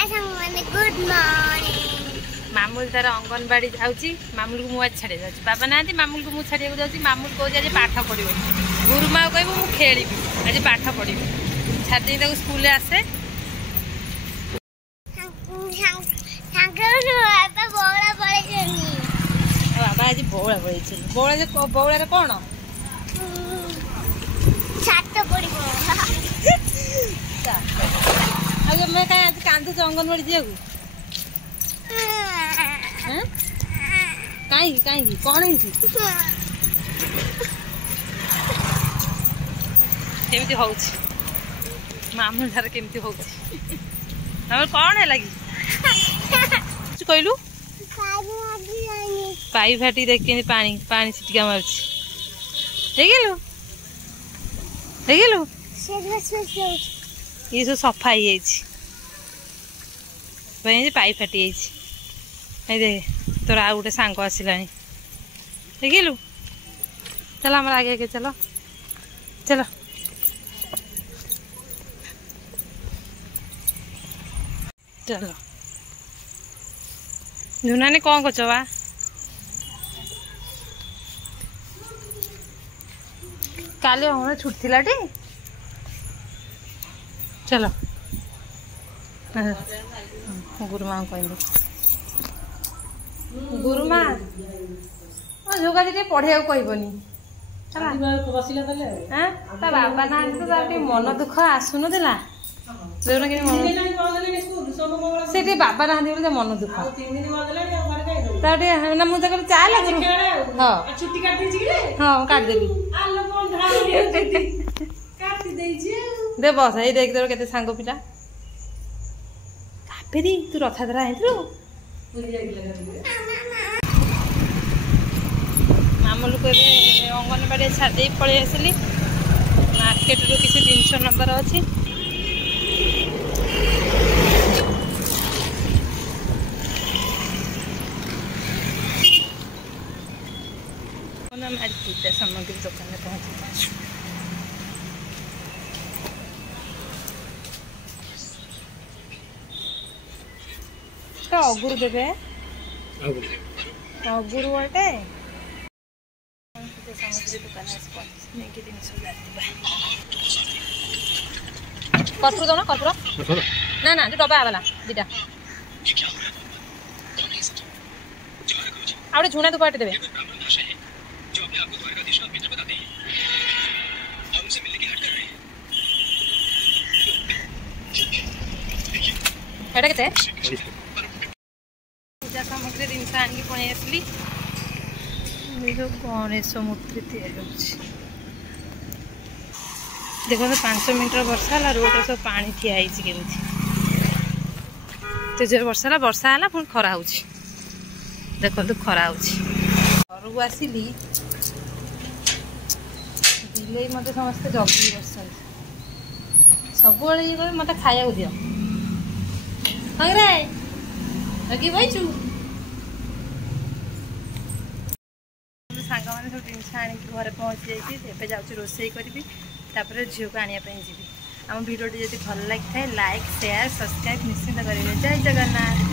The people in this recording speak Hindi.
Good morning. मामूल तार अंगनवाड़ी जाऊँगी मामूल को मुझे छाड़ी जाऊँ बाबा ना मामूल को मुझे छाड़िया जाऊँगी मामूल कहे आज पाठ पढ़ गुरुमा कह मुझे खेली आज पाठ पढ़ी छाड़ी स्कूल आसे बाबा आज बौला पड़े बौला कौन मैं कहीं आज कांदुच अंगनवाड़ी जा कहीं कहीं कौन केमती हो मामू धार केमती हो कौन है लगी कहलु पाई फाटी देख पानी पानी छिटिका मार्च देखलु ये सब सफा ही पाई फाटी देख तोर आ गोटे सांग आसला देखलु चल आगे आगे चलो चलो चलो धुनानी कौन कर वा काली हमें छुट्टी थी चलो गुरुमा कह गुरुमा जोगा दी पढ़े कहबनी बाबा ना मन दुख आसुन से बाबा ना मन दुख ना मुझे चा लगे हाँ हाँ काटदेवी दे बस ये देख तोर के सांग पिला कापेरी तू रथाधारा आइलु मामूल को अंगनवाड़ी छाड़ी पलि आसली मार्केट रू किसी जिनस नंबर अच्छी पूजा सामग्री दुकान में पहुंची अगुर देवे अगुर गोटे सामग्री दुकान कर्पूर दौन कर्पूर ना ना जो डबा आगला दीटा आउटे झुणा दुपाटे देवे पूजा सामग्री जिनस आनिक पुणी आसली गणेश मूर्ति देखो 5 मिनट वर्षा है रोड सब पानी ठिया केमी तो जो वर्षा है पुणी खरा हो देखो खरा हो घर को आसली बिले मत समस्ते जगी बस सब ये मत खाया दियो जगी बचु सांग मैंने सब जिन आनी घर पहुँची जाइए जाऊँ रोसे करी झील को आने जी आम भिडियो जब भल लगी था लाइक शेयर सब्सक्राइब निश्चिंत करेंगे। जय जगन्नाथ।